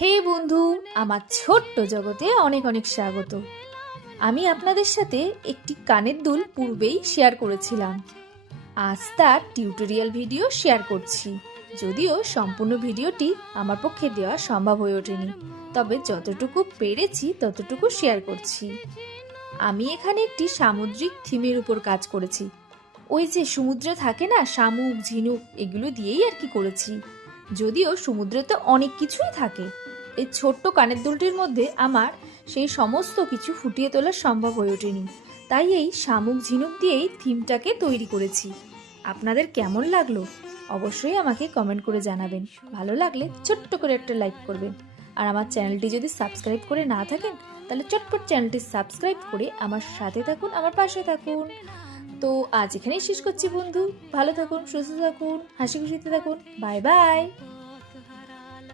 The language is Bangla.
হে বন্ধু, আমার ছোট্ট জগতে অনেক অনেক স্বাগত। আমি আপনাদের সাথে একটি কানের দুল পূর্বেই শেয়ার করেছিলাম। আজ তার টিউটোরিয়াল ভিডিও শেয়ার করছি। যদিও সম্পূর্ণ ভিডিওটি আমার পক্ষে দেওয়া সম্ভব হয়ে ওঠেনি, তবে যতটুকু পেরেছি ততটুকু শেয়ার করছি। আমি এখানে একটি সামুদ্রিক থিমের উপর কাজ করেছি। ওই যে সমুদ্রে থাকে না শামুক, ঝিনুক, এগুলো দিয়েই আর কি করেছি। যদিও সমুদ্রে তো অনেক কিছুই থাকে, এই ছোট্ট কানের দুলটির মধ্যে আমার সেই সমস্ত কিছু ফুটিয়ে তোলা সম্ভব হয়ে ওঠেনি, তাই এই শামুক ঝিনুক দিয়েই থিমটাকে তৈরি করেছি। আপনাদের কেমন লাগলো অবশ্যই আমাকে কমেন্ট করে জানাবেন। ভালো লাগলে ছোট্ট করে একটা লাইক করবেন, আর আমার চ্যানেলটি যদি সাবস্ক্রাইব করে না থাকেন তাহলে চটপট চ্যানেলটি সাবস্ক্রাইব করে আমার সাথে থাকুন, আমার পাশে থাকুন। তো আজ এখানেই শেষ করছি বন্ধু। ভালো থাকুন, সুস্থ থাকুন, হাসি খুশিতে থাকুন। Bye bye.